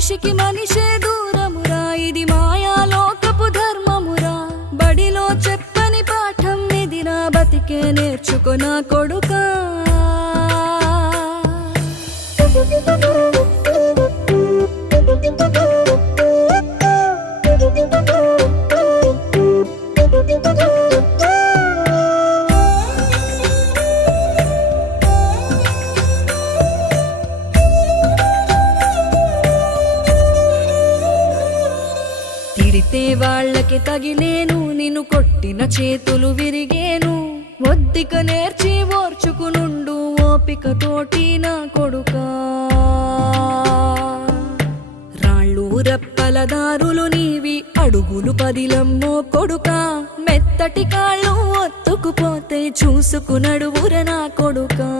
మనిషికి మనిషే దూరమురా, ఇది మాయాలోకపు ధర్మమురా. బడిలో చెప్పని పాఠం ఇది, నా బతికే నేర్చుకో నా కొడుకా. తిడితే వాళ్ళకి తగిలేను, నిన్ను కొట్టిన చేతులు విరిగేను. ఒద్దిక నేర్చి ఓర్చుకునుండు ఓపిక తోటి నా కొడుకా. రాళ్ళు రెప్పల దారులు నీవి, అడుగులు పదిలమ్మో కొడుకా. మెత్తటి కాళ్ళు ఒత్తుకుపోతే చూసుకునడువుర నా కొడుకా.